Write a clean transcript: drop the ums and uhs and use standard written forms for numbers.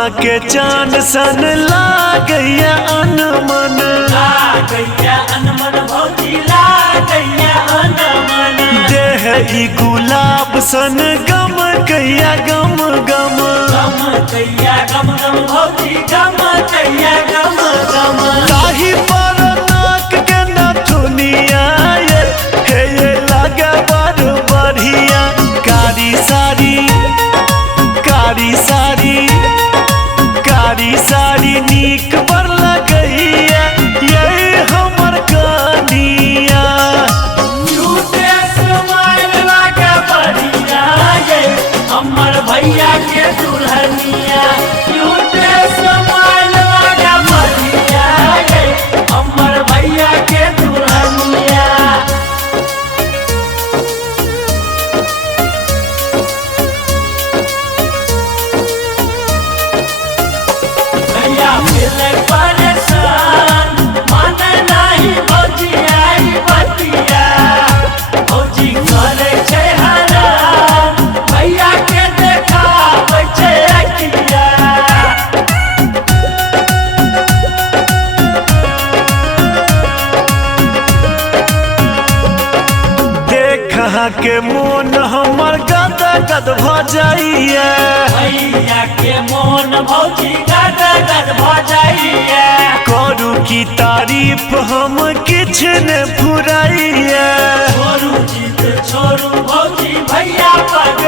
कहाँ के चांद सन लागैया अनमन भौजी लागैया अनमन। देह ई गुलाब सन गम कैया गम गम कैया गम गम भौजी गम कैया गम गम। ताही पर नाक के नथुनिया ये हे ये लगे बड़ बढ़िया। कारी साड़ी कारी साड़ी कारी साड़ी नीक बर लगैया ये हमर कनिया। झूठे स्माइल लागे बढ़िया ये हमर भैया के दुल्हनिया। झूठे स्माइल लागे बढ़िया ये हमर भैया के दुल्हनिया। भैया मिले परेशान माने नहीं भौजी आई बतिया। भौजी करे छे हरान भैया के देखाबै छे अखिया। देखा के मोन हमर गद गद भ जाइए। भैया के मोन भौजी गद गद भ जाइए। करू की तारीफ हम किछ न फुराइए। छोरू जीत छोरू भौजी भैया पग